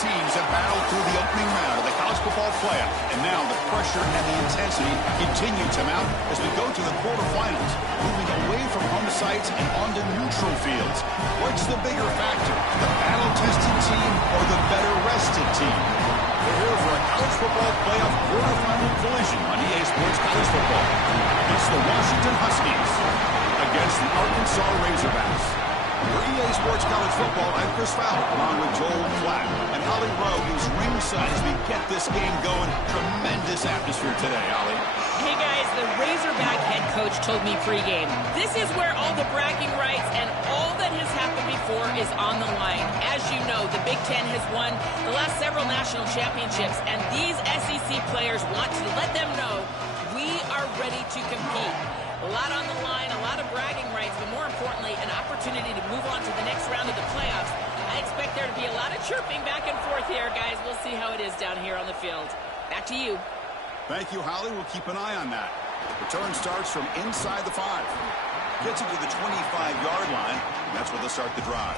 teams have battled through the opening round of the college football playoff, and now the pressure and the intensity continue to mount as we go to the quarterfinals, moving away from home sites and onto neutral fields. What's the bigger factor, the battle-tested team or the better-rested team? We're here for a college football playoff quarterfinal collision on EA Sports College Football. It's the Washington Huskies against the Arkansas Razorbacks. For EA Sports College Football, I'm Chris Fowler, along with Joel Klatt and Ollie Rowe, who's ringside as we get this game going. Tremendous atmosphere today, Ollie. Hey guys, the Razorback head coach told me pregame, this is where all the bragging rights and all that has happened before is on the line. As you know, the Big Ten has won the last several national championships, and these SEC players want to let them know we are ready to compete. A lot on the line, a lot of bragging rights, but more importantly, an opportunity to move on to the next round of the playoffs. I expect there to be a lot of chirping back and forth here, guys. We'll see how it is down here on the field. Back to you. Thank you, Holly. We'll keep an eye on that. Return starts from inside the 5. Gets it to the 25-yard line, and that's where they'll start the drive.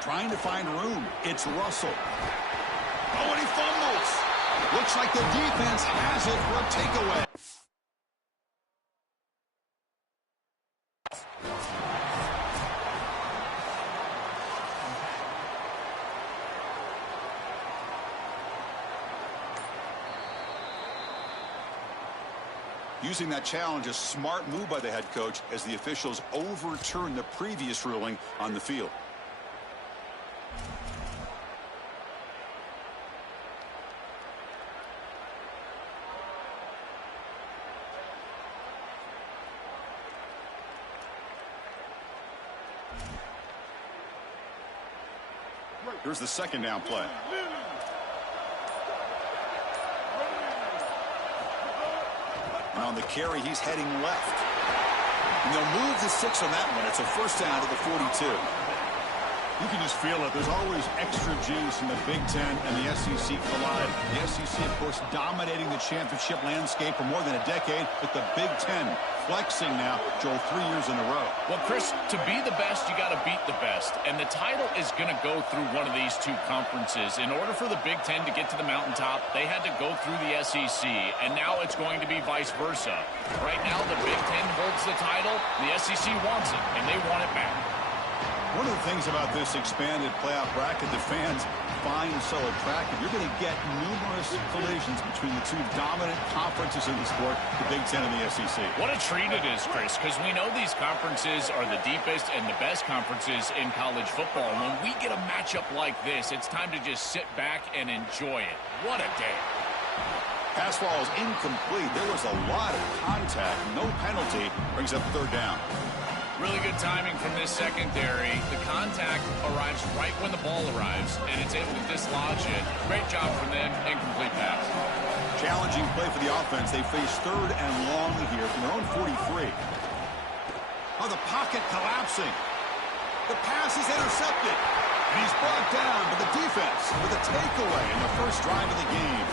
Trying to find room. It's Russell. Oh, and he fumbles. Looks like the defense has it for a takeaway. Using that challenge, a smart move by the head coach as the officials overturn the previous ruling on the field. Here's the second down play. And on the carry, he's heading left. And they'll move the 6 on that one. It's a first down to the 42. You can just feel it. There's always extra juice in the Big Ten and the SEC collide. The SEC, of course, dominating the championship landscape for more than a decade, but the Big Ten flexing now, Joel, 3 years in a row. Well, Chris, to be the best, you got to beat the best. And the title is going to go through one of these two conferences. In order for the Big Ten to get to the mountaintop, they had to go through the SEC. And now it's going to be vice versa. Right now, the Big Ten holds the title. The SEC wants it, and they want it back. One of the things about this expanded playoff bracket the fans find so attractive, you're going to get numerous collisions between the two dominant conferences in the sport, the Big Ten and the SEC. What a treat it is, Chris, because we know these conferences are the deepest and the best conferences in college football. And when we get a matchup like this, it's time to just sit back and enjoy it. What a day. Pass ball is incomplete. There was a lot of contact. No penalty. Brings up third down. Really good timing from this secondary. The contact arrives right when the ball arrives, and it's able to dislodge it. Great job from them. Incomplete pass. Challenging play for the offense. They face third and long here from their own 43. Oh, the pocket collapsing. The pass is intercepted. And he's brought down, but the defense with a takeaway in the first drive of the game.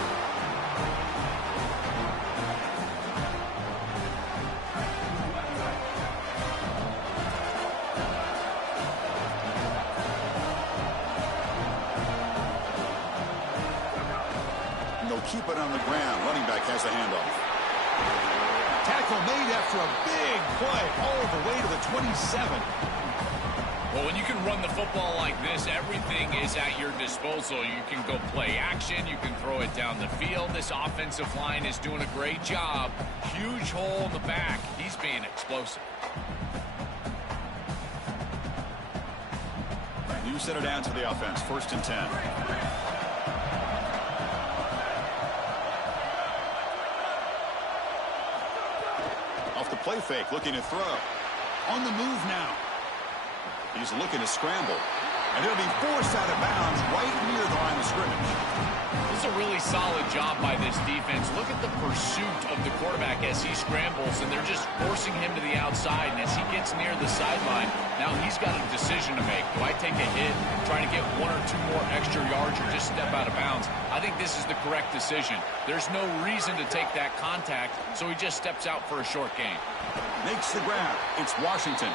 Keep it on the ground. Running back has the handoff. Tackle made after a big play all the way to the 27. Well, when you can run the football like this, everything is at your disposal. You can go play action. You can throw it down the field. This offensive line is doing a great job. Huge hole in the back. He's being explosive. You set it down to the offense. 1st and 10. Play fake, looking to throw. On the move now. He's looking to scramble. And he'll be forced out of bounds right near the line of scrimmage. This is a really solid job by this defense. Look at the pursuit of the quarterback as he scrambles, and they're just forcing him to the outside. And as he gets near the sideline, now he's got a decision to make. Do I take a hit, trying to get 1 or 2 more extra yards, or just step out of bounds? I think this is the correct decision. There's no reason to take that contact, so he just steps out for a short gain. Makes the grab. It's Washington.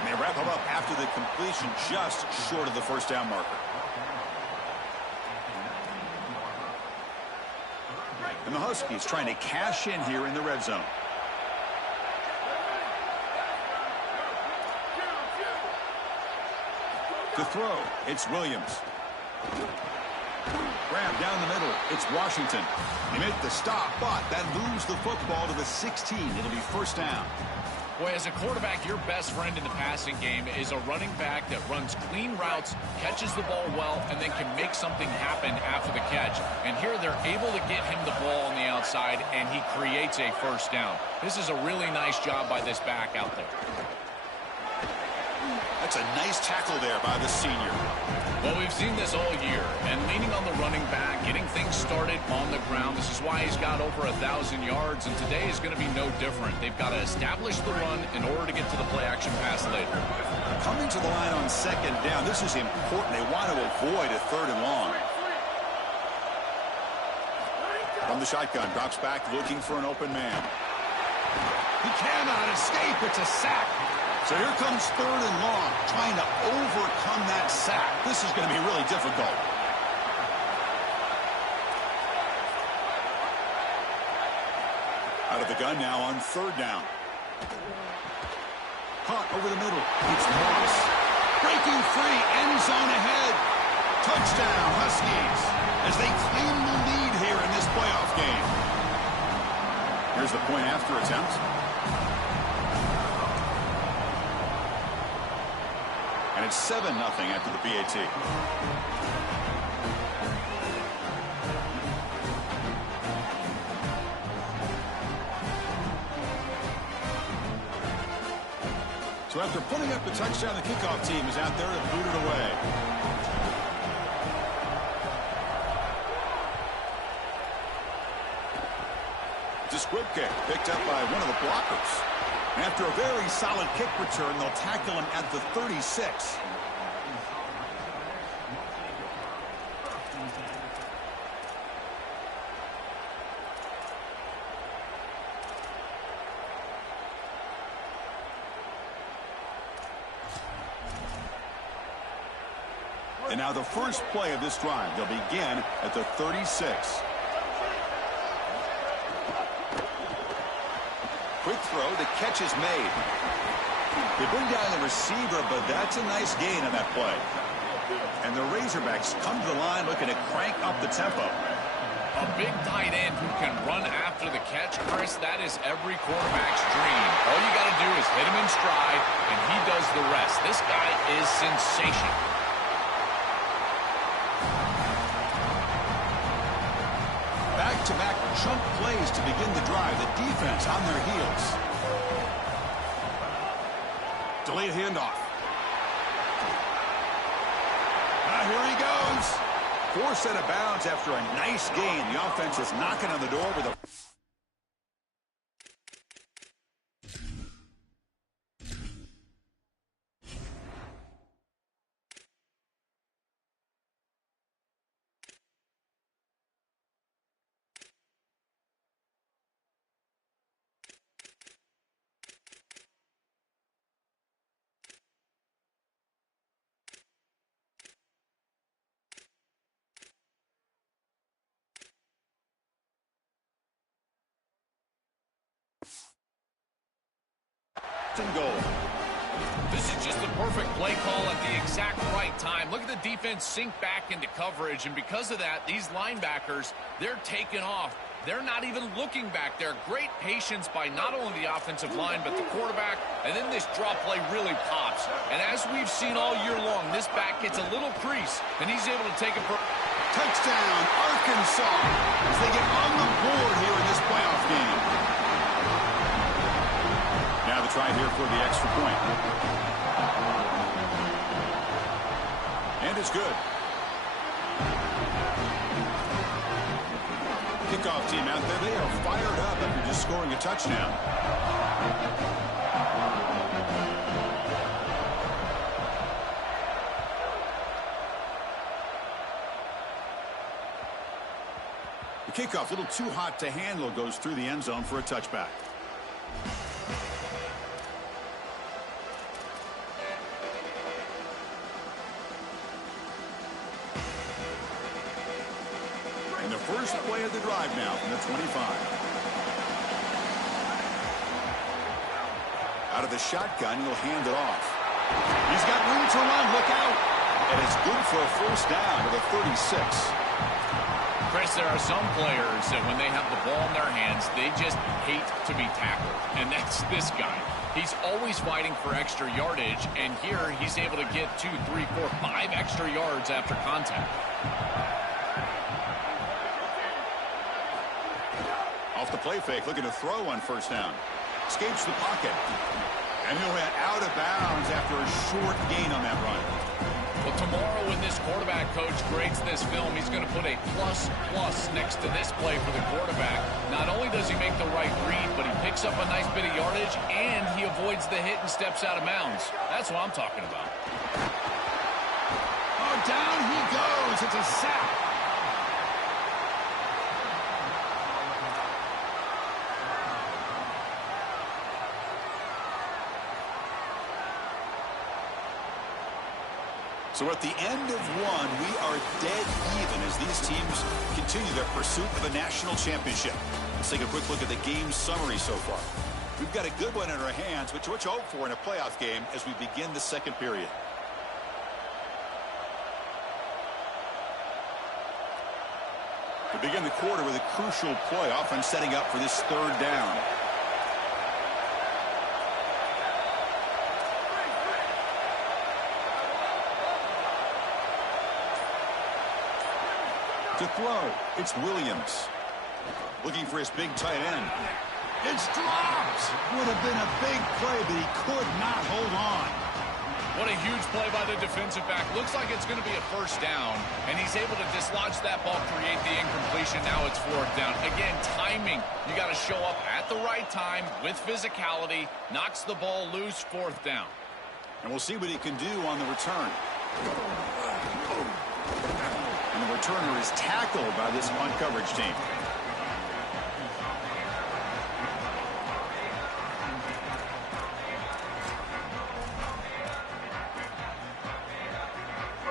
And they wrap him up after the completion just short of the first down marker. And the Huskies trying to cash in here in the red zone. To throw, it's Williams. Grab down the middle, it's Washington. They make the stop, but that moves the football to the 16. It'll be first down. Boy, as a quarterback, your best friend in the passing game is a running back that runs clean routes, catches the ball well, and then can make something happen after the catch. And here they're able to get him the ball on the outside, and he creates a first down. This is a really nice job by this back out there. That's a nice tackle there by the senior. Well, we've seen this all year, and leaning on the running back, getting things started on the ground. This is why he's got over 1,000 yards, and today is going to be no different. They've got to establish the run in order to get to the play-action pass later. Coming to the line on second down, this is important. They want to avoid a 3rd and long. From the shotgun, drops back looking for an open man. He cannot escape. It's a sack. So here comes 3rd and long, trying to overcome that sack. This is going to be really difficult. Out of the gun now on 3rd down. Caught over the middle. It's Morris. Breaking free, end zone ahead. Touchdown, Huskies, as they claim the lead here in this playoff game. Here's the point after attempt. And it's 7-0 after the PAT. So after putting up the touchdown, the kickoff team is out there to boot it away. It's a squib kick picked up by one of the blockers. And after a very solid kick return, they'll tackle him at the 36. And now the first play of this drive, they'll begin at the 36. Quick throw, the catch is made. They bring down the receiver, but that's a nice gain on that play. And the Razorbacks come to the line looking to crank up the tempo. A big tight end who can run after the catch, Chris, that is every quarterback's dream. All you got to do is hit him in stride, and he does the rest. This guy is sensational. Back-to-back chunk plays to begin the drive. The defense on their heels. Delayed handoff. Here he goes. Forced out of bounds after a nice gain. The offense is knocking on the door with a... and goal. This is just the perfect play call at the exact right time. Look at the defense sink back into coverage, and because of that, these linebackers, they're taking off. They're not even looking back there. Great patience by not only the offensive line, but the quarterback, and then this draw play really pops. And as we've seen all year long, this back gets a little crease, and he's able to take it for... Touchdown, Arkansas, as they get on the board here in this playoff game. Now the try here for the extra point. is good. Kickoff team out there, they are fired up after just scoring a touchdown. The kickoff, a little too hot to handle, goes through the end zone for a touchback. And the first play of the drive now from the 25. Out of the shotgun, he'll hand it off. He's got room to run. Look out. And it's good for a first down to the 36. Chris, there are some players that when they have the ball in their hands, they just hate to be tackled. And that's this guy. He's always fighting for extra yardage, and here he's able to get 2, 3, 4, 5 extra yards after contact. Off the play fake, looking to throw on first down. Escapes the pocket. And he'll head out of bounds after a short gain on that run. Well, tomorrow when this quarterback coach grades this film, he's going to put a plus next to this play for the quarterback. Not only does he make the right read, but he picks up a nice bit of yardage, and he avoids the hit and steps out of bounds. That's what I'm talking about. Oh, down he goes. It's a sack. So at the end of one, we are dead even as these teams continue their pursuit of a national championship. Let's take a quick look at the game summary so far. We've got a good one in our hands, which what you hope for in a playoff game as we begin the second period. We begin the quarter with a crucial play, often setting up for this third down. To throw, it's Williams. Looking for his big tight end. It's dropped. Would have been a big play, but he could not hold on. What a huge play by the defensive back. Looks like it's going to be a first down, and he's able to dislodge that ball, create the incompletion. Now it's fourth down. Again, timing. You got to show up at the right time with physicality. Knocks the ball loose, fourth down. And we'll see what he can do on the return. And the returner is tackled by this punt coverage team.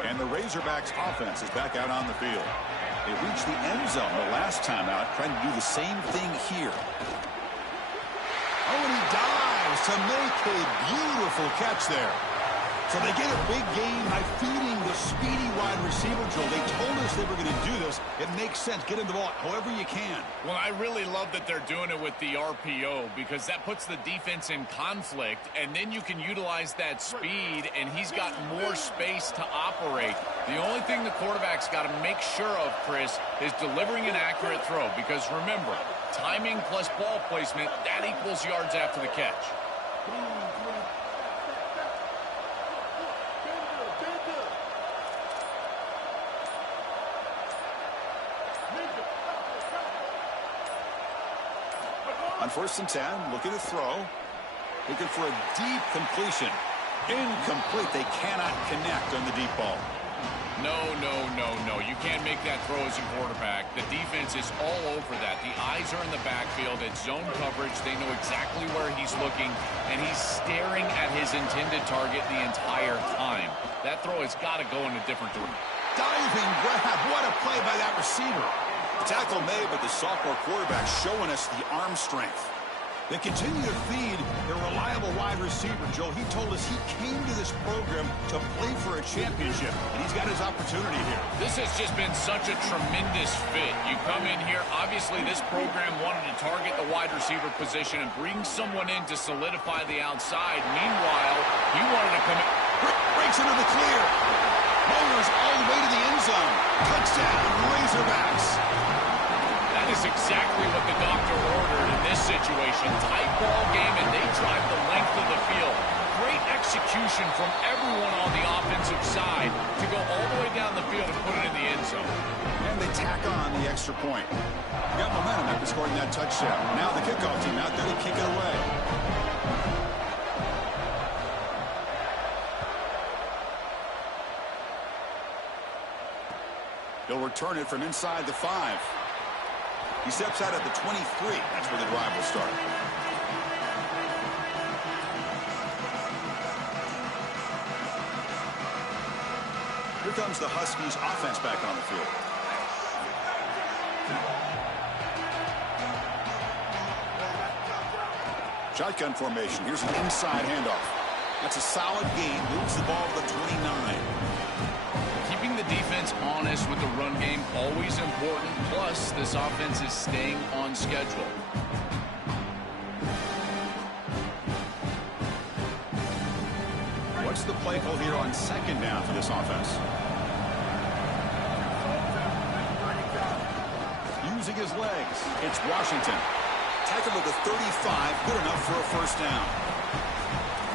And the Razorbacks offense is back out on the field. They reached the end zone the last time out, trying to do the same thing here. Oh, and he dives to make a beautiful catch there. So they get a big gain by feeding the speedy wide receiver, Joel. They told us they were going to do this. It makes sense. Get him the ball however you can. Well, I really love that they're doing it with the RPO because that puts the defense in conflict, and then you can utilize that speed, and he's got more space to operate. The only thing the quarterback's got to make sure of, Chris, is delivering an accurate throw because, remember, timing plus ball placement, that equals yards after the catch. On 1st and 10, looking to throw. Looking for a deep completion. Incomplete. They cannot connect on the deep ball. No. You can't make that throw as a quarterback. The defense is all over that. The eyes are in the backfield. It's zone coverage. They know exactly where he's looking, and he's staring at his intended target the entire time. That throw has got to go in a different direction. Diving grab. What a play by that receiver. Tackle made, but the sophomore quarterback showing us the arm strength. They continue to feed their reliable wide receiver, Joe. He told us he came to this program to play for a championship, and he's got his opportunity here. This has just been such a tremendous fit. You come in here, obviously this program wanted to target the wide receiver position and bring someone in to solidify the outside. Meanwhile, he wanted to come in. Breaks into the clear. Motors all the way to the end zone. Touchdown, Razorbacks. That is exactly what the doctor ordered in this situation. Tight ball game, and they drive the length of the field. Great execution motion from everyone on the offensive side to go all the way down the field and put it in the end zone. And they tack on the extra point. Got momentum after scoring that touchdown. Now the kickoff team out there to kick it away. He'll return it from inside the 5. He steps out at the 23. That's where the drive will start. Here comes the Huskies offense back on the field. Shotgun formation. Here's an inside handoff. That's a solid gain. Moves the ball to the 29. Keeping the defense honest with the run game, always important. Plus, this offense is staying on schedule. What's the play call here on second down for this offense? Using his legs. It's Washington. Tackle to the 35. Good enough for a first down.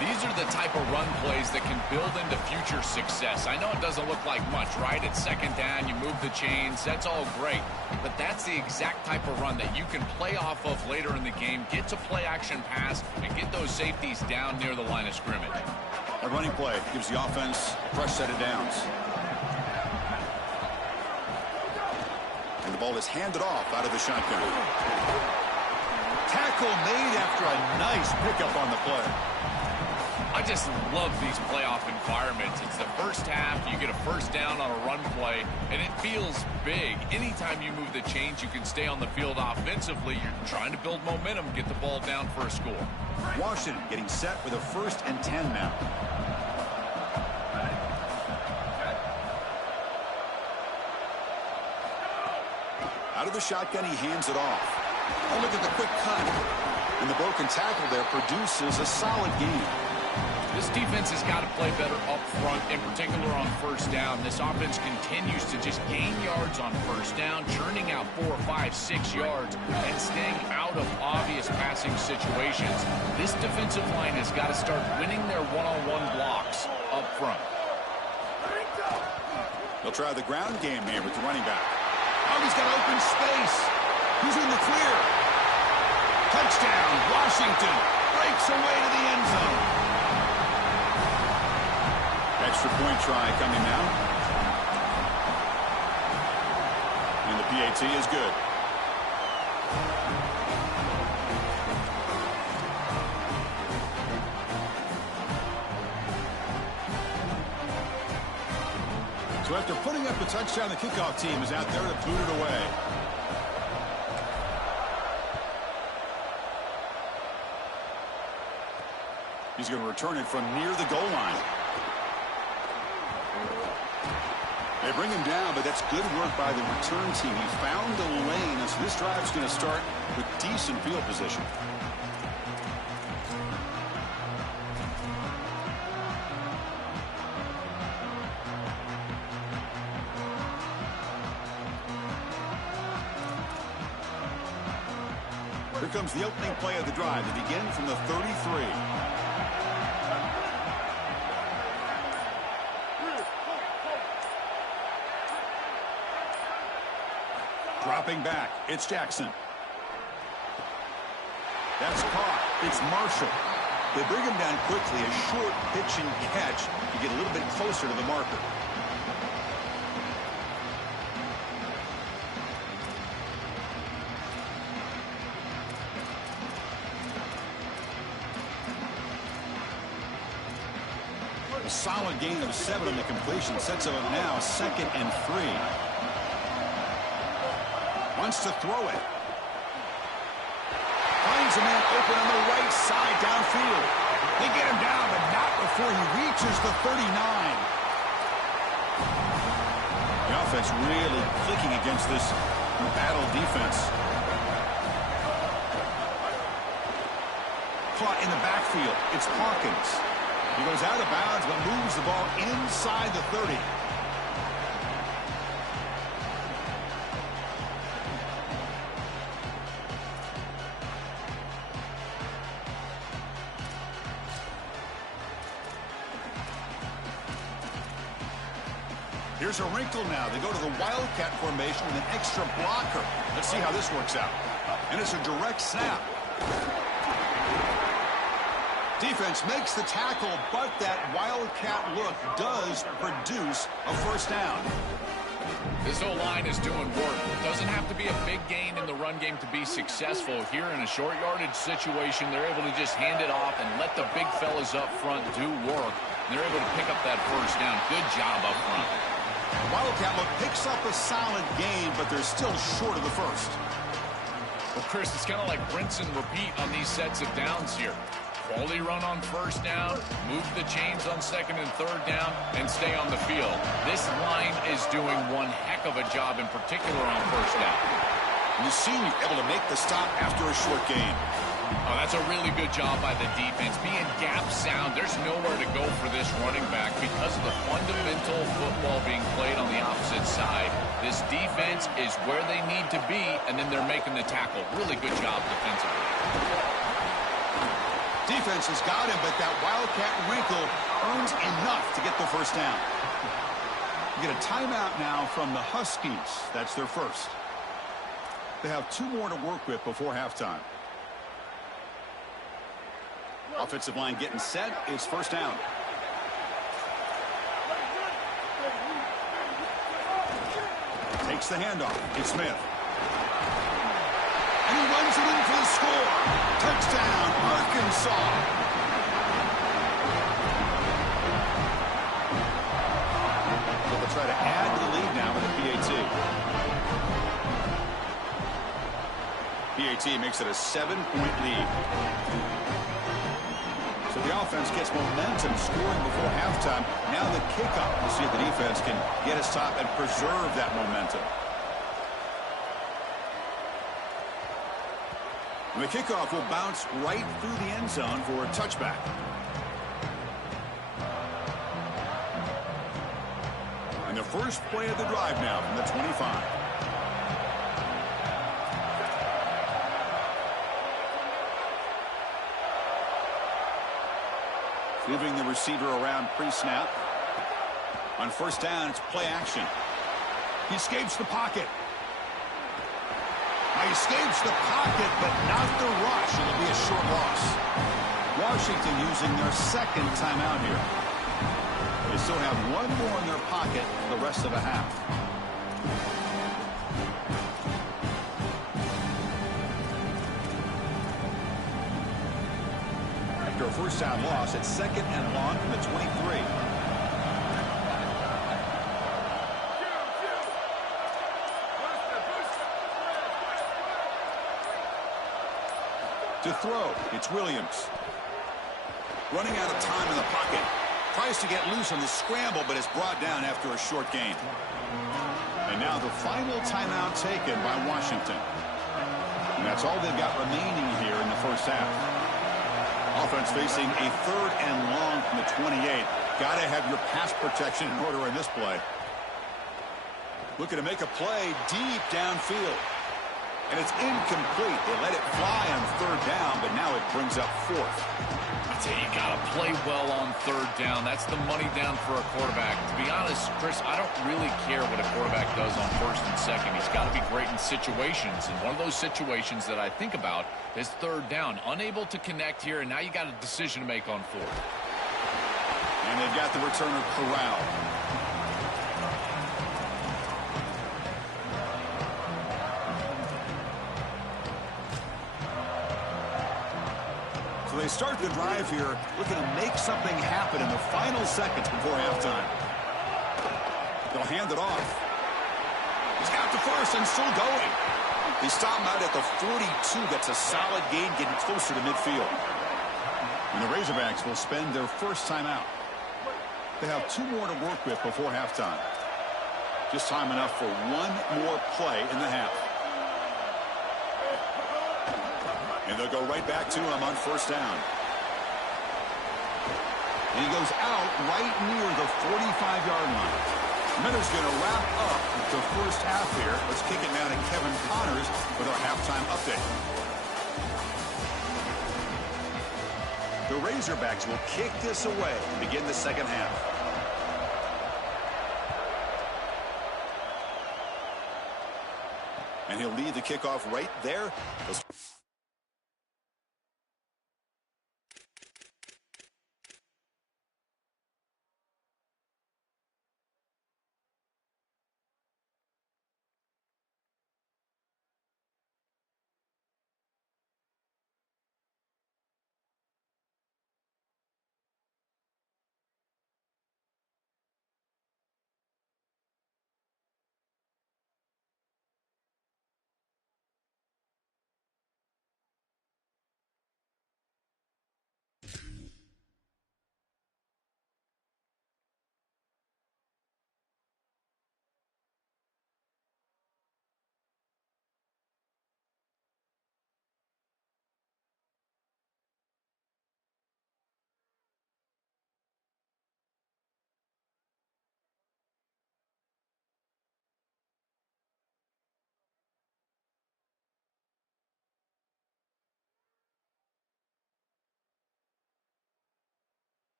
These are the type of run plays that can build into future success. I know it doesn't look like much, right? It's second down, you move the chains, that's all great. But that's the exact type of run that you can play off of later in the game, get to play action pass, and get those safeties down near the line of scrimmage. A running play gives the offense a fresh set of downs. And the ball is handed off out of the shotgun. Tackle made after a nice pickup on the play. I just love these playoff environments. It's the first half, you get a first down on a run play, and it feels big. Anytime you move the chains, you can stay on the field offensively. You're trying to build momentum, get the ball down for a score. Washington getting set with a 1st and 10 now. Out of the shotgun, he hands it off. Oh, look at the quick cut. And the broken tackle there produces a solid gain. This defense has got to play better up front, in particular on first down. This offense continues to just gain yards on first down, churning out 4, 5, 6 yards, and staying out of obvious passing situations. This defensive line has got to start winning their one-on-one blocks up front. They'll try the ground game here with the running back. Oh, he's got open space. He's in the clear. Touchdown, Washington. Breaks away to the end zone. Extra point try coming now. And the PAT is good. So after putting up a touchdown, the kickoff team is out there to boot it away. He's going to return it from near the goal line. They bring him down, but that's good work by the return team. He found the lane, and so this drive is going to start with decent field position. Here comes the opening play of the drive to begin from the 33. Dropping back, it's Jackson. That's caught. It's Marshall. They bring him down quickly. A short pitch and catch to get a little bit closer to the marker. A solid gain of 7 on the completion sets him up now 2nd and 3. Wants to throw it. Finds a man open on the right side downfield. They get him down, but not before he reaches the 39. The offense really clicking against this battle defense. Caught in the backfield. It's Hawkins. He goes out of bounds, but moves the ball inside the 30. Here's a wrinkle now. They go to the Wildcat formation with an extra blocker. Let's see how this works out. And it's a direct snap. Defense makes the tackle, but that Wildcat look does produce a first down. This O-line is doing work. Doesn't have to be a big gain in the run game to be successful. Here in a short yardage situation, they're able to just hand it off and let the big fellas up front do work. They're able to pick up that first down. Good job up front. Wildcat look picks up a solid gain, but they're still short of the first. Well, Chris, it's kind of like rinse and repeat on these sets of downs here. Quality run on first down, move the chains on second and third down, and stay on the field. This line is doing one heck of a job, in particular on first down. And you see you're able to make the stop after a short gain. Oh, that's a really good job by the defense. Being gap sound, there's nowhere to go for this running back because of the fundamental football being played on the opposite side. This defense is where they need to be, and then they're making the tackle. Really good job defensively. Defense has got him, but that Wildcat wrinkle earns enough to get the first down. You get a timeout now from the Huskies. That's their first. They have 2 more to work with before halftime. Offensive line getting set. It's first down. Takes the handoff. It's Smith. And he runs it in for the score. Touchdown, Arkansas. So they'll try to add to the lead now with a PAT. PAT makes it a 7-point lead. So the offense gets momentum scoring before halftime. Now the kickoff. We'll see if the defense can get a stop and preserve that momentum. And the kickoff will bounce right through the end zone for a touchback. And the first play of the drive now from the 25. Moving the receiver around pre-snap. On first down, it's play action. He escapes the pocket. He escapes the pocket, but not the rush. It'll be a short loss. Washington using their second timeout here. They still have 1 more in their pocket for the rest of the half. After a first down loss, it's 2nd and long from the 23. To throw, it's Williams. Running out of time in the pocket. Tries to get loose on the scramble, but is brought down after a short gain. And now the final timeout taken by Washington. And that's all they've got remaining here in the first half. Offense facing a 3rd and long from the 28. Got to have your pass protection in order in this play. Looking to make a play deep downfield. And it's incomplete. They let it fly on 3rd down, but now it brings up 4th. I tell you, you got to play well on 3rd down. That's the money down for a quarterback. To be honest, Chris, I don't really care what a quarterback does on 1st and 2nd. He's got to be great in situations. And one of those situations that I think about is 3rd down. Unable to connect here, and now you got a decision to make on 4th. And they've got the returner Corral. So they start the drive here, looking to make something happen in the final seconds before halftime. They'll hand it off. He's got the first and still going. They stop him out at the 42. That's a solid gain, getting closer to midfield. And the Razorbacks will spend their first timeout. They have 2 more to work with before halftime. Just time enough for 1 more play in the half. And they'll go right back to him on first down. And he goes out right near the 45-yard line. Miller's going to wrap up the first half here. Let's kick it now to Kevin Connors with our halftime update. The Razorbacks will kick this away to begin the second half. And he'll lead the kickoff right there.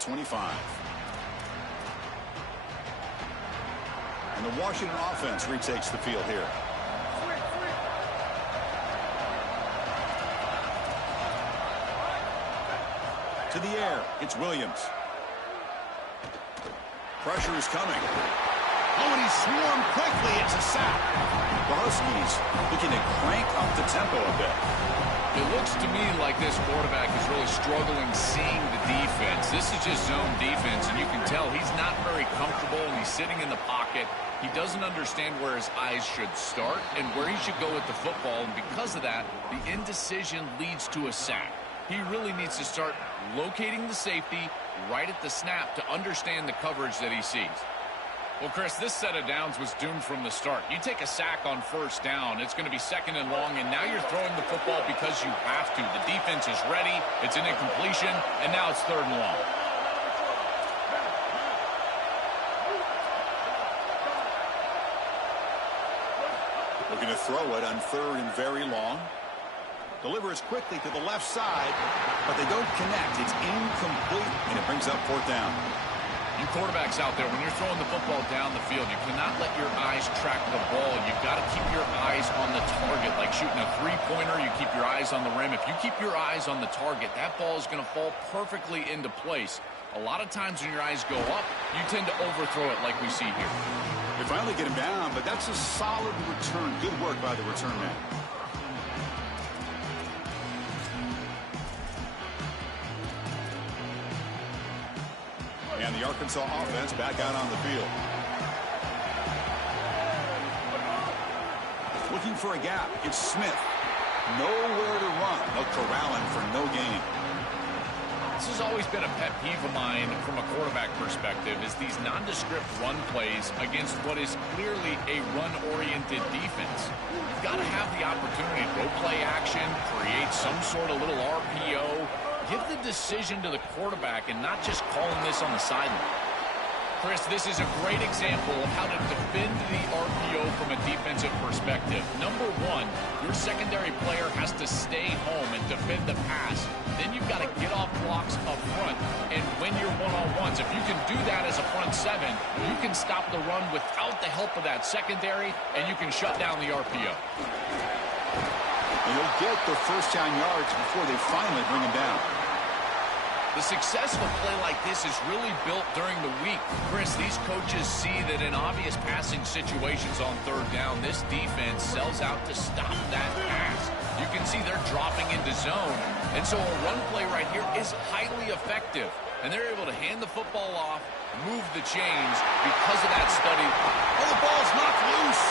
.25. And the Washington offense retakes the field here. To the air, it's Williams. Pressure is coming. Oh, and he's swarmed quickly. It's a sack. The Huskies looking to crank up the tempo a bit. It looks to me like this quarterback is really struggling seeing the defense. This is just zone defense, and you can tell he's not very comfortable, and he's sitting in the pocket. He doesn't understand where his eyes should start and where he should go with the football, and because of that, the indecision leads to a sack. He really needs to start locating the safety right at the snap to understand the coverage that he sees. Well, Chris, this set of downs was doomed from the start. You take a sack on first down, it's going to be second and long, and now you're throwing the football because you have to. The defense is ready, it's an incompletion, and now it's third and long. Looking to throw it on third and very long. Delivers quickly to the left side, but they don't connect. It's incomplete, and it brings up fourth down. You quarterbacks out there, when you're throwing the football down the field, you cannot let your eyes track the ball. You've got to keep your eyes on the target. Like shooting a three-pointer, you keep your eyes on the rim. If you keep your eyes on the target, that ball is going to fall perfectly into place. A lot of times when your eyes go up, you tend to overthrow it like we see here. They finally get him down, but that's a solid return. Good work by the return man. And the Arkansas offense back out on the field. Looking for a gap. It's Smith. Nowhere to run. They'll corral him for no gain. This has always been a pet peeve of mine from a quarterback perspective, is these nondescript run plays against what is clearly a run-oriented defense. You've got to have the opportunity to go play action, create some sort of little RPO, give the decision to the quarterback and not just calling this on the sideline. Chris, this is a great example of how to defend the RPO from a defensive perspective. Number one, your secondary player has to stay home and defend the pass. Then you've got to get off blocks up front and win your one-on-ones. If you can do that as a front seven, you can stop the run without the help of that secondary, and you can shut down the RPO. And he'll get the first down yards before they finally bring him down. The success of a play like this is really built during the week. Chris, these coaches see that in obvious passing situations on third down, this defense sells out to stop that pass. You can see they're dropping into zone. And so a run play right here is highly effective. And they're able to hand the football off, move the chains because of that study. Oh, the ball's knocked loose.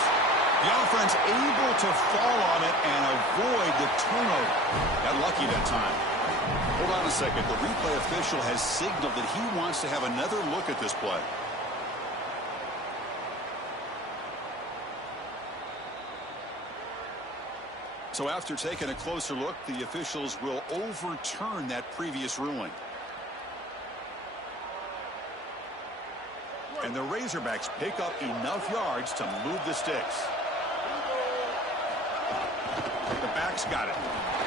The offense able to fall on it and avoid the turnover. Got lucky that time. Hold on a second. The replay official has signaled that he wants to have another look at this play. So after taking a closer look, the officials will overturn that previous ruling. And the Razorbacks pick up enough yards to move the sticks. The backs got it.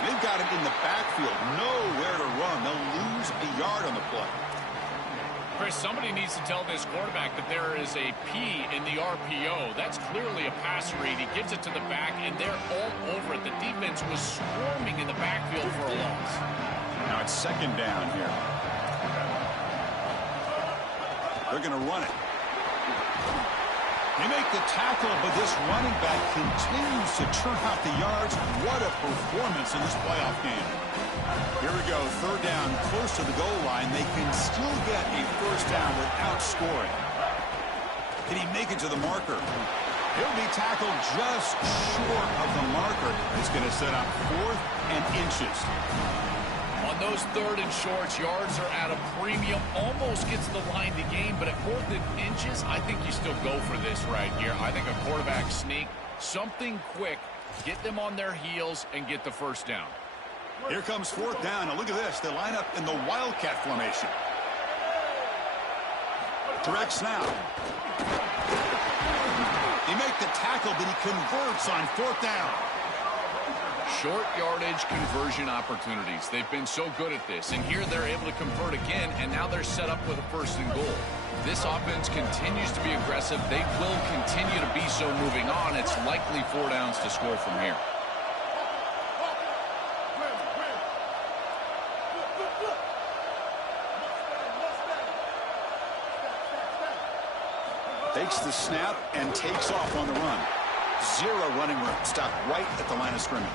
They've got it in the backfield. Nowhere to run. They'll lose a yard on the play. Chris, somebody needs to tell this quarterback that there is a P in the RPO. That's clearly a pass read. He gives it to the back, and they're all over it. The defense was swarming in the backfield for a loss. Now it's second down here. They're going to run it. They make the tackle, but this running back continues to churn out the yards. What a performance in this playoff game. Here we go, third down, close to the goal line. They can still get a first down without scoring. Can he make it to the marker? He'll be tackled just short of the marker. It's going to set up 4th and inches. On those third and shorts, yards are at a premium. Almost gets the line to gain, but at 4th and inches, I think you still go for this right here. I think a quarterback sneak, something quick, get them on their heels and get the first down. Here comes 4th down. Now look at this. They line up in the Wildcat formation. Direct snap. He makes the tackle, but he converts on 4th down. Short yardage conversion opportunities. They've been so good at this, and here they're able to convert again, and now they're set up with a first and goal. This offense continues to be aggressive. They will continue to be so moving on. It's likely 4 downs to score from here. Takes the snap and takes off on the run. 0 running room. Stopped right at the line of scrimmage.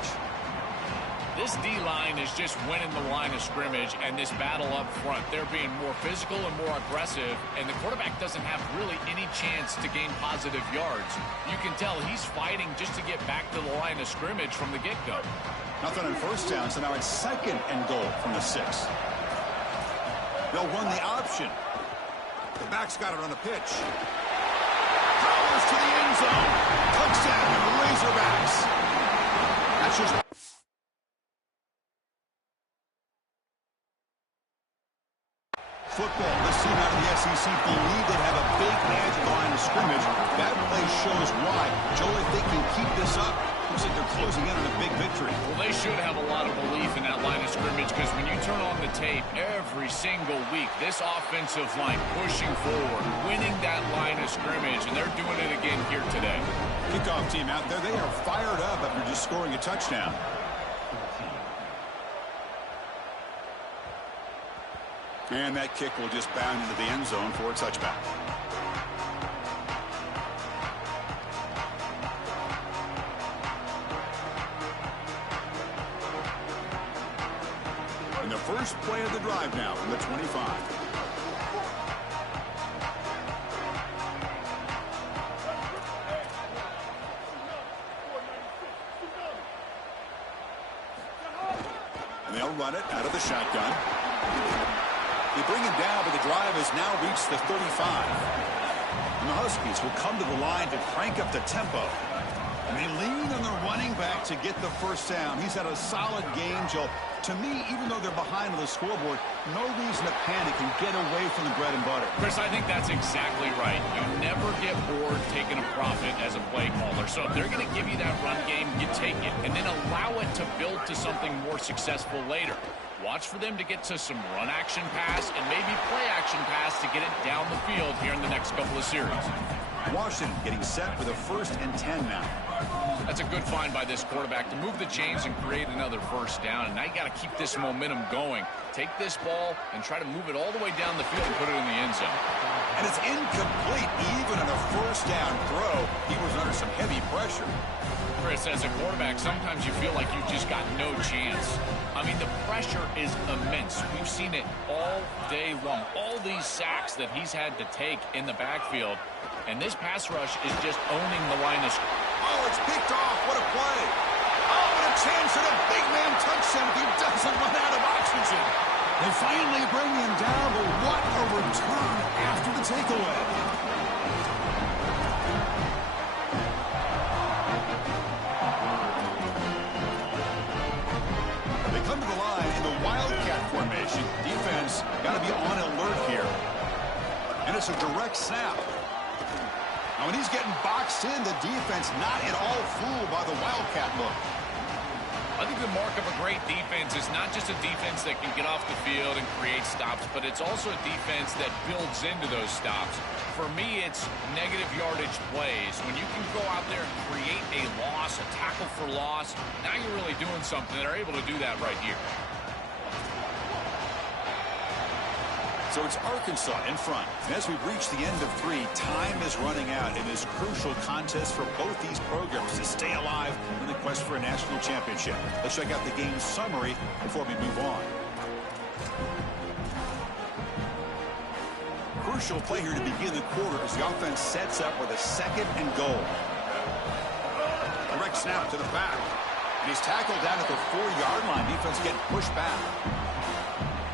This D-line is just winning the line of scrimmage, and this battle up front, they're being more physical and more aggressive, and the quarterback doesn't have really any chance to gain positive yards. You can tell he's fighting just to get back to the line of scrimmage from the get-go. Nothing on first down, so now it's 2nd and goal from the 6. They'll run the option. The back's got it on the pitch. Powers to the end zone. Touchdown, Razorbacks. That's just... Football, this team out of the SEC believe they have a big man at the line of scrimmage. That play shows why. Joe, if they can keep this up, looks like they're closing in on a big victory. Well, they should have a lot of belief in that line of scrimmage, because when you turn on the tape every single week, this offensive line pushing forward, winning that line of scrimmage, and they're doing it again here today. Kickoff team out there, they are fired up after just scoring a touchdown. And that kick will just bound into the end zone for a touchback. And the first play of the drive now from the 25. And they'll run it out of the shotgun. They bring him down, but the drive has now reached the 35. And the Huskies will come to the line to crank up the tempo. And they lean on the running back to get the first down. He's had a solid game, Joe. To me, even though they're behind on the scoreboard, no reason to panic and get away from the bread and butter. Chris, I think that's exactly right. You never get bored taking a profit as a play caller. So if they're going to give you that run game, you take it. And then allow it to build to something more successful later. Watch for them to get to some run action pass and maybe play action pass to get it down the field here in the next couple of series. Washington getting set with a 1st and 10 now. That's a good find by this quarterback to move the chains and create another first down. And now you got to keep this momentum going. Take this ball and try to move it all the way down the field and put it in the end zone. And it's incomplete even on a first down throw. He was under some heavy pressure. Chris, as a quarterback, sometimes you feel like you've just got no chance. I mean, the pressure is immense. We've seen it all day long. All all these sacks that he's had to take in the backfield. And this pass rush is just owning the line of scrimmage. Oh, it's picked off. What a play. Oh, and a chance at a big man touchdown if he doesn't run out of oxygen. They finally bring him down, but what a return after the takeaway. They come to the line in the Wildcat formation. Defense got to be on alert here. And it's a direct snap. Now, when he's getting boxed in, the defense not at all fooled by the Wildcat look. I think the mark of a great defense is not just a defense that can get off the field and create stops, but it's also a defense that builds into those stops. For me, it's negative yardage plays. When you can go out there and create a loss, a tackle for loss, now you're really doing something. They're able to do that right here. So it's Arkansas in front. And as we've reached the end of 3, time is running out in this crucial contest for both these programs to stay alive in the quest for a national championship. Let's check out the game summary before we move on. Crucial play here to begin the quarter as the offense sets up with a 2nd and goal. Direct snap to the back. And he's tackled down at the 4-yard line. Defense getting pushed back.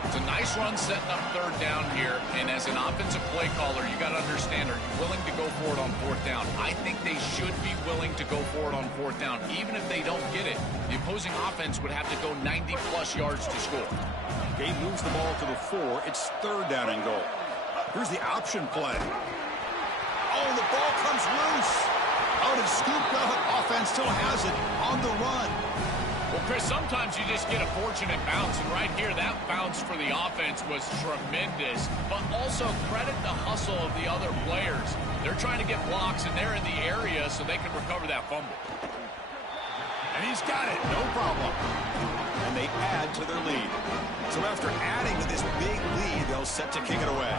It's a nice run setting up 3rd down here, and as an offensive play caller, you got to understand, are you willing to go for it on 4th down? I think they should be willing to go for it on 4th down, even if they don't get it. The opposing offense would have to go 90-plus yards to score. Gabe moves the ball to the 4. It's 3rd down and goal. Here's the option play. Oh, the ball comes loose. Oh, it's scooped up. Offense still has it on the run. Well, Chris, sometimes you just get a fortunate bounce, and right here, that bounce for the offense was tremendous, but also credit the hustle of the other players. They're trying to get blocks, and they're in the area so they can recover that fumble. And he's got it, no problem. And they add to their lead. So after adding to this big lead, they'll set to kick it away.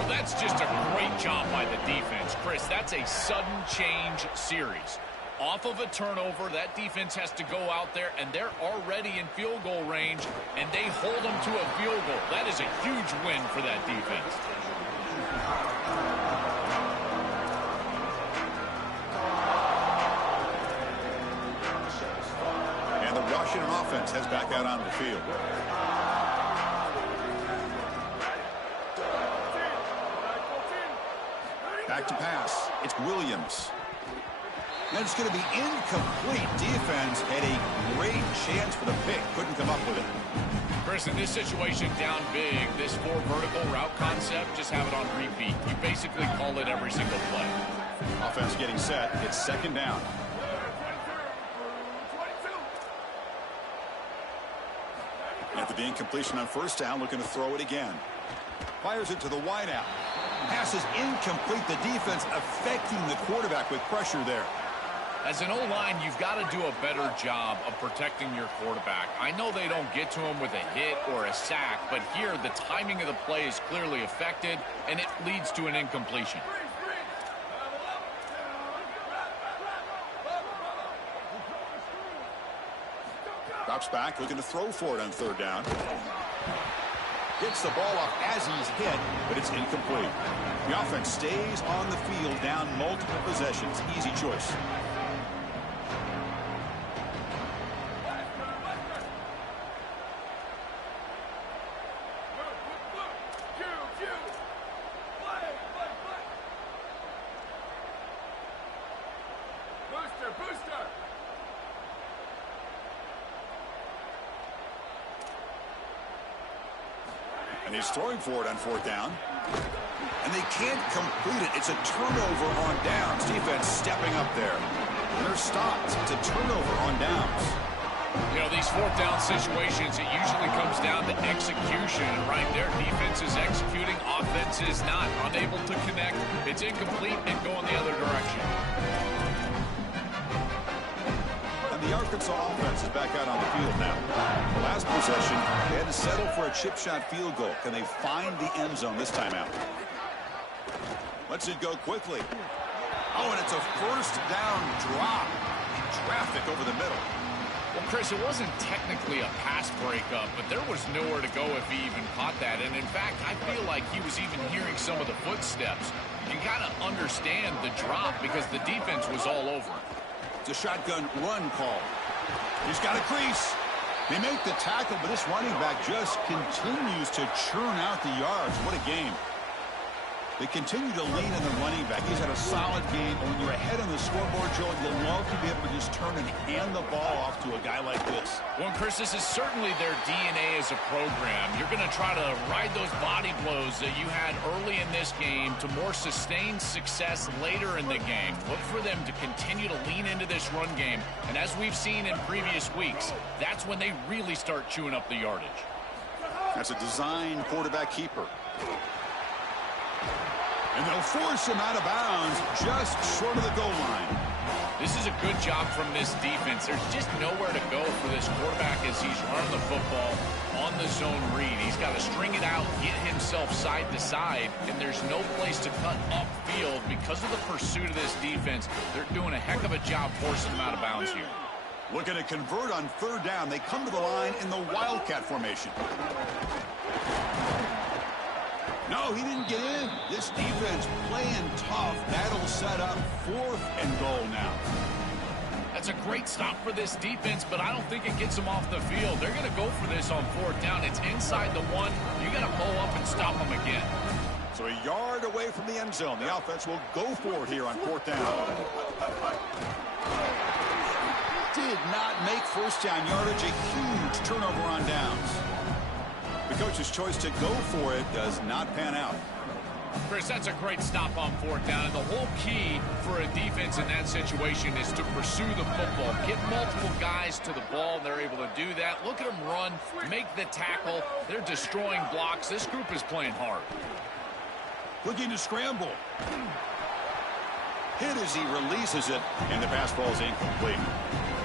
Well, that's just a great job by the defense. Chris, that's a sudden change series. Off of a turnover, that defense has to go out there, and they're already in field goal range, and they hold them to a field goal. That is a huge win for that defense. And the Washington offense heads back out on the field. Back to pass. It's Williams. And it's going to be incomplete. Defense had a great chance for the pick. Couldn't come up with it. Chris, in this situation, down big, this 4 vertical route concept, just have it on repeat. You basically call it every single play. Offense getting set. It's 2nd down. After the incompletion on 1st down, looking to throw it again. Fires it to the wideout. Pass is incomplete. The defense affecting the quarterback with pressure there. As an O-line, you've got to do a better job of protecting your quarterback. I know they don't get to him with a hit or a sack, but here the timing of the play is clearly affected, and it leads to an incompletion. Drops back, looking to throw for it on 3rd down. Gets the ball off as he's hit, but it's incomplete. The offense stays on the field down multiple possessions. Easy choice. And he's throwing for it on 4th down. And they can't complete it. It's a turnover on downs. Defense stepping up there. And they're stopped. It's a turnover on downs. You know, these 4th down situations, it usually comes down to execution. And right there, defense is executing, offense is not. Unable to connect. It's incomplete and going the other direction. The Arkansas offense is back out on the field now. The last possession, they had to settle for a chip shot field goal. Can they find the end zone this time out? Lets it go quickly. Oh, and it's a 1st down drop in traffic over the middle. Well, Chris, it wasn't technically a pass breakup, but there was nowhere to go if he even caught that. And in fact, I feel like he was even hearing some of the footsteps. You can kind of understand the drop because the defense was all over it. It's a shotgun run call. He's got a crease. They make the tackle, but this running back just continues to churn out the yards. What a game. They continue to lean in the running back. He's had a solid game. And when you're ahead on the scoreboard, Joe, you'll love to be able to just turn and hand the ball off to a guy like this. Well, Chris, this is certainly their DNA as a program. You're going to try to ride those body blows that you had early in this game to more sustained success later in the game. Look for them to continue to lean into this run game. And as we've seen in previous weeks, that's when they really start chewing up the yardage. That's a design quarterback keeper. And they'll force him out of bounds just short of the goal line. This is a good job from this defense. There's just nowhere to go for this quarterback as he's running the football on the zone read. He's got to string it out, get himself side to side, and there's no place to cut upfield because of the pursuit of this defense. They're doing a heck of a job forcing him out of bounds here. Looking to convert on third down. They come to the line in the Wildcat formation. No, he didn't get in. This defense playing tough. That'll set up 4th and goal now. That's a great stop for this defense, but I don't think it gets them off the field. They're going to go for this on 4th down. It's inside the 1. You got to pull up and stop them again. So a yard away from the end zone. The offense will go for it here on 4th down. Did not make first down yardage. A huge turnover on downs. The coach's choice to go for it does not pan out. Chris, that's a great stop on 4th down. And the whole key for a defense in that situation is to pursue the football. Get multiple guys to the ball, and they're able to do that. Look at them run, make the tackle. They're destroying blocks. This group is playing hard. Looking to scramble. Hit as he releases it, and the pass ball is incomplete.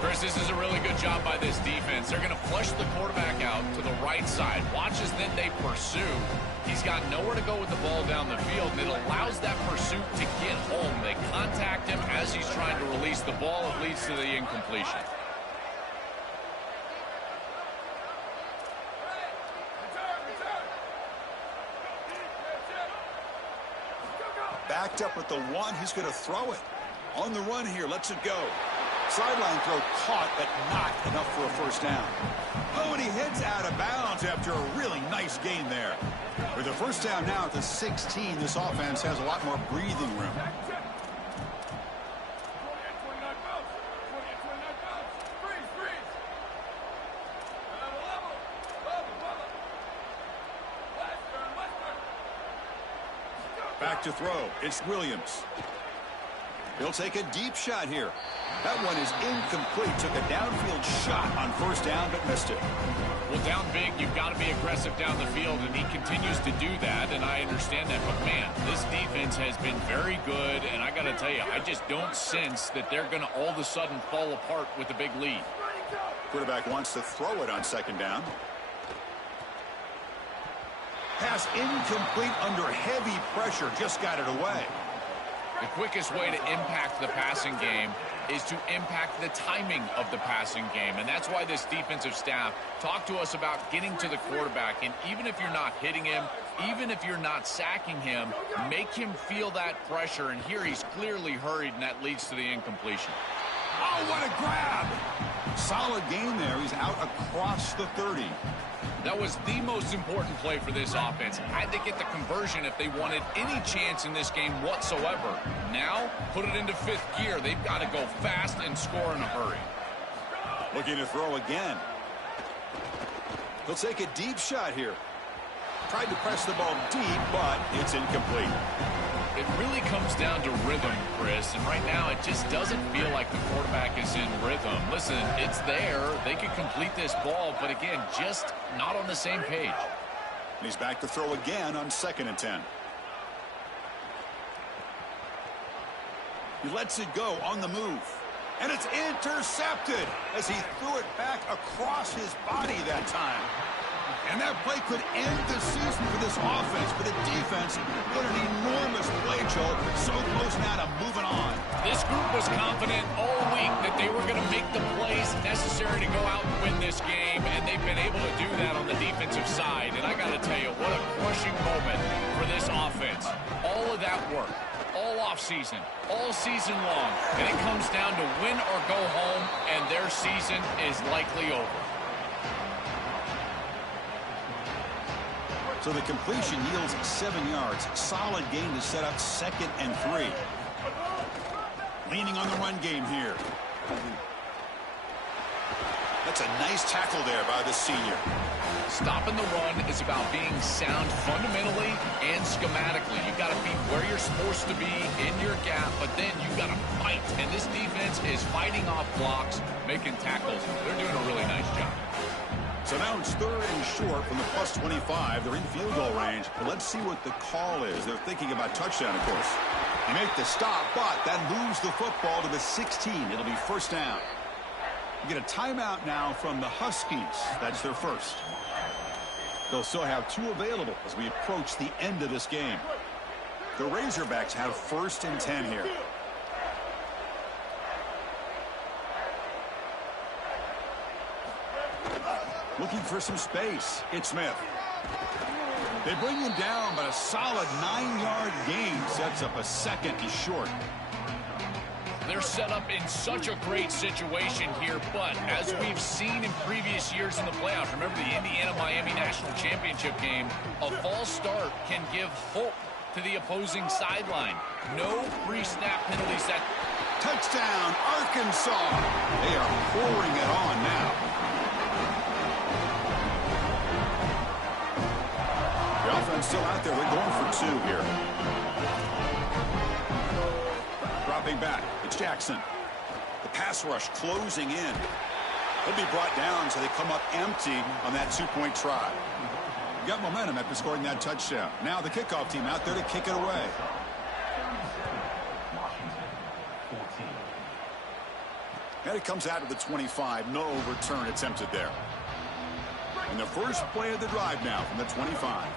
Chris, this is a really good job by this defense. They're going to flush the quarterback out to the right side. Watch as then they pursue. He's got nowhere to go with the ball down the field, and it allows that pursuit to get home. They contact him as he's trying to release the ball. It leads to the incompletion. Backed up at the 1. He's going to throw it. On the run here. Lets it go. Sideline throw caught, but not enough for a first down. Oh, and he heads out of bounds after a really nice gain there. With a first down now at the 16, this offense has a lot more breathing room. Back to throw. It's Williams. He'll take a deep shot here. That one is incomplete. Took a downfield shot on first down, but missed it. Well, down big, you've got to be aggressive down the field, and he continues to do that, and I understand that. But, man, this defense has been very good, and I got to tell you, I just don't sense that they're going to all of a sudden fall apart with a big lead. Quarterback wants to throw it on second down. Pass incomplete under heavy pressure. Just got it away. The quickest way to impact the passing game is to impact the timing of the passing game. And that's why this defensive staff talked to us about getting to the quarterback. And even if you're not hitting him, even if you're not sacking him, make him feel that pressure. And here he's clearly hurried, and that leads to the incompletion. Oh, what a grab. Solid gain there. He's out across the 30. That was the most important play for this offense. Had to get the conversion if they wanted any chance in this game whatsoever. Now, put it into 5th gear. They've got to go fast and score in a hurry. Looking to throw again. He'll take a deep shot here. Tried to press the ball deep, but it's incomplete. It really comes down to rhythm, Chris, and right now it just doesn't feel like the quarterback is in rhythm. Listen, it's there. They could complete this ball, but again, just not on the same page. And he's back to throw again on 2nd and 10. He lets it go on the move. And it's intercepted as he threw it back across his body that time. And that play could end the season for this offense. For the defense, what an enormous play, Joe. So close now to moving on. This group was confident all week that they were going to make the plays necessary to go out and win this game, and they've been able to do that on the defensive side. And I got to tell you, what a crushing moment for this offense. All of that work, all offseason, all season long, and it comes down to win or go home, and their season is likely over. So the completion yields 7 yards. Solid gain to set up 2nd and 3. Leaning on the run game here. That's a nice tackle there by the senior. Stopping the run is about being sound fundamentally and schematically. You've got to be where you're supposed to be in your gap, but then you've got to fight. And this defense is fighting off blocks, making tackles. They're doing a really nice job. So now it's 3rd and short from the plus 25. They're in field goal range. But let's see what the call is. They're thinking about touchdown, of course. They make the stop, but that moves the football to the 16. It'll be 1st down. You get a timeout now from the Huskies. That's their first. They'll still have 2 available as we approach the end of this game. The Razorbacks have 1st and 10 here. Looking for some space. It's Smith. They bring him down, but a solid 9-yard gain sets up a 2nd and short. They're set up in such a great situation here, but as we've seen in previous years in the playoffs, remember the Indiana-Miami National Championship game, a false start can give hope to the opposing sideline. No pre-snap penalties. That touchdown, Arkansas. They are pouring it on now. The offense still out there. They're going for 2 here. Dropping back. It's Jackson. The pass rush closing in. They'll be brought down so they come up empty on that 2-point try. Got momentum after scoring that touchdown. Now the kickoff team out there to kick it away. And it comes out of the 25. No return attempted there. And the first play of the drive now from the 25.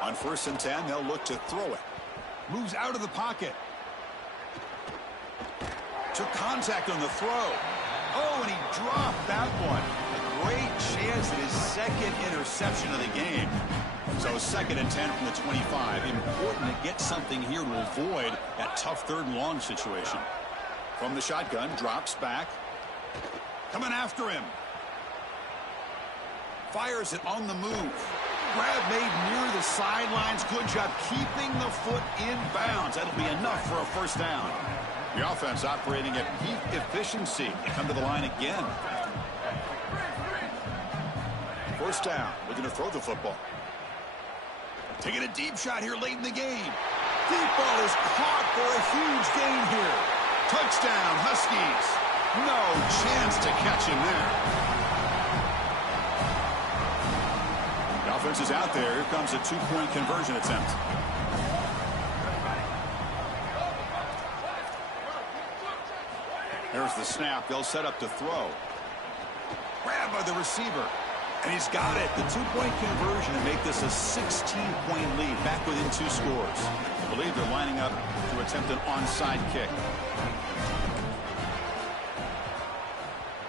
On 1st and 10, they'll look to throw it. Moves out of the pocket. Took contact on the throw. Oh, and he dropped that one. A great chance at his 2nd interception of the game. So 2nd and 10 from the 25. Important to get something here to avoid that tough 3rd and long situation. From the shotgun, drops back. Coming after him. Fires it on the move. Grab made near the sidelines. Good job keeping the foot in bounds. That'll be enough for a 1st down. The offense operating at peak efficiency. They come to the line again. 1st down. Looking to throw the football. Taking a deep shot here late in the game. Deep ball is caught for a huge gain here. Touchdown, Huskies. No chance to catch him there. The offense is out there. Here comes a 2-point conversion attempt. There's the snap. They'll set up to throw. Grabbed by the receiver. And he's got it. The 2-point conversion to make this a 16-point lead. Back within 2 scores. I believe they're lining up to attempt an onside kick.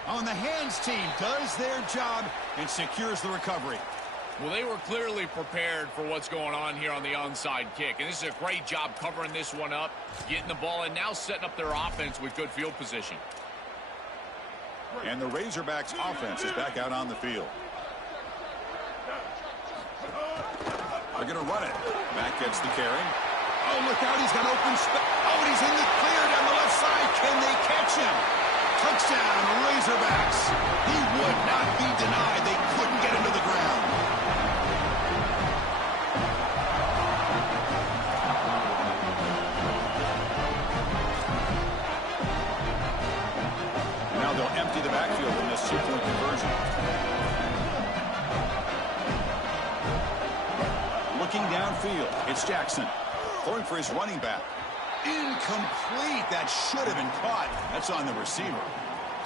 On the hands team does their job and secures the recovery. Well, they were clearly prepared for what's going on here on the onside kick. And this is a great job covering this one up, getting the ball, and now setting up their offense with good field position. And the Razorbacks offense is back out on the field. They're going to run it. Back gets the carry. Oh, look out. He's got open space. Oh, and he's in the clear down the left side. Can they catch him? Touchdown, Razorbacks. He would not be denied. They couldn't get him to the ground. Now they'll empty the backfield in this 2-point conversion. Looking downfield, it's Jackson. Going for his running back. Incomplete. That should have been caught. That's on the receiver.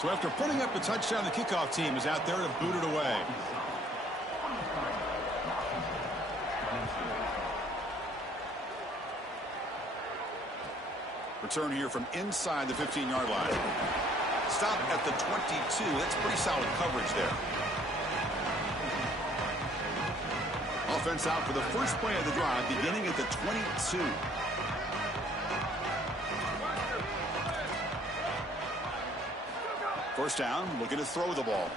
So after putting up the touchdown, the kickoff team is out there to boot it away. Return here from inside the 15-yard line. Stop at the 22. That's pretty solid coverage there. Offense out for the first play of the drive, beginning at the 22. First down, looking to throw the ball.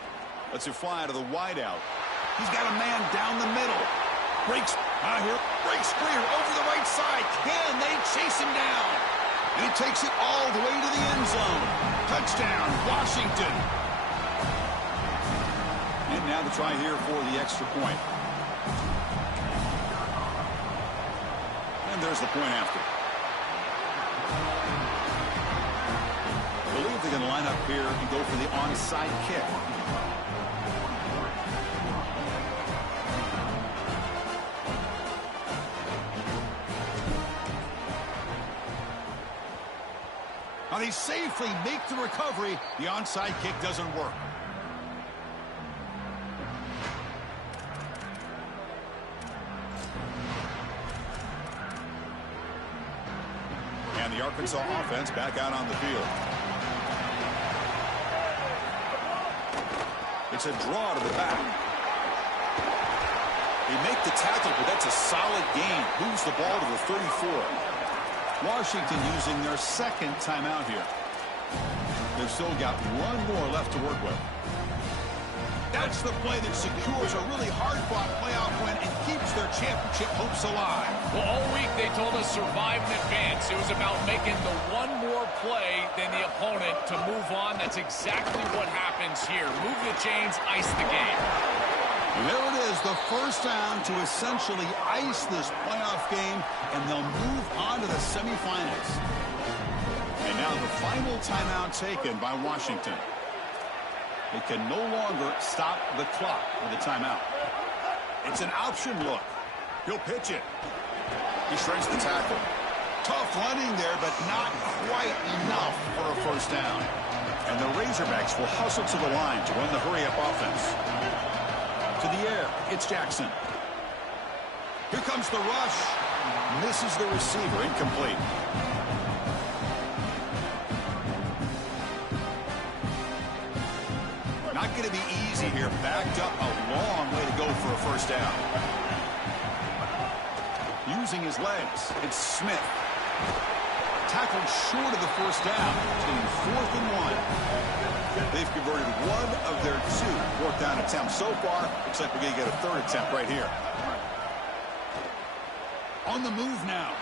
Lets it fly out of the wideout. He's got a man down the middle. Breaks free over the right side. Can they chase him down? And he takes it all the way to the end zone. Touchdown, Washington. And now the try here for the extra point. And there's the point after. I believe they're going to line up here and go for the onside kick. Now they safely make the recovery. The onside kick doesn't work. And the Arkansas offense back out on the field. It's a draw to the back. They make the tackle, but that's a solid gain. Moves the ball to the 34. Washington using their second timeout here. They've still got one more left to work with. That's the play that secures a really hard-fought playoff win and keeps their championship hopes alive. Well, all week they told us survive and advance. It was about making the one more play than the opponent to move on. That's exactly what happens here. Move the chains, ice the game. And there it is, the first down to essentially ice this playoff game, and they'll move on to the semifinals. And now the final timeout taken by Washington. They can no longer stop the clock with a timeout. It's an option look. He'll pitch it. He shreds the tackle. Tough running there, but not quite enough for a first down. And the Razorbacks will hustle to the line to run the hurry-up offense. To the air, it's Jackson. Here comes the rush. Misses the receiver, incomplete. Not going to be easy here. Backed up a long way to go for a first down. Using his legs, it's Smith. Tackled short of the first down. It's going to be 4th and 1. They've converted one of their 2 fourth down attempts so far. Looks like we're going to get a 3rd attempt right here. On the move now.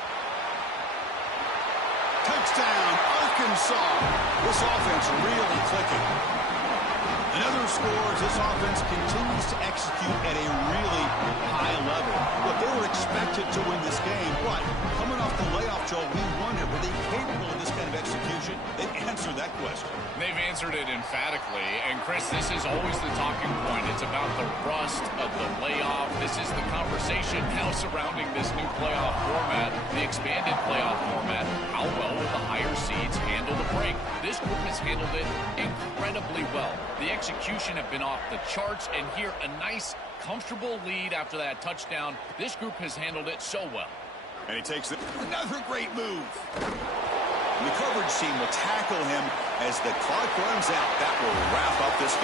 Touchdown, Arkansas. This offense really clicking. Another score as this offense continues to execute at a really high level. Look, they were expected to win this game, but coming off the layoff, Joel, we wonder, were they capable of this kind of execution? They've answered that question. They've answered it emphatically. And, Chris, this is always the talking point. It's about the rust of the layoff. This is the conversation now surrounding this new playoff format, the expanded playoff format. How well will the higher seeds handle the break? This group has handled it incredibly well. The execution have been off the charts, and here a nice, comfortable lead after that touchdown. This group has handled it so well. And he takes it. Another great move. And the coverage team will tackle him as the clock runs out. That will wrap up this game.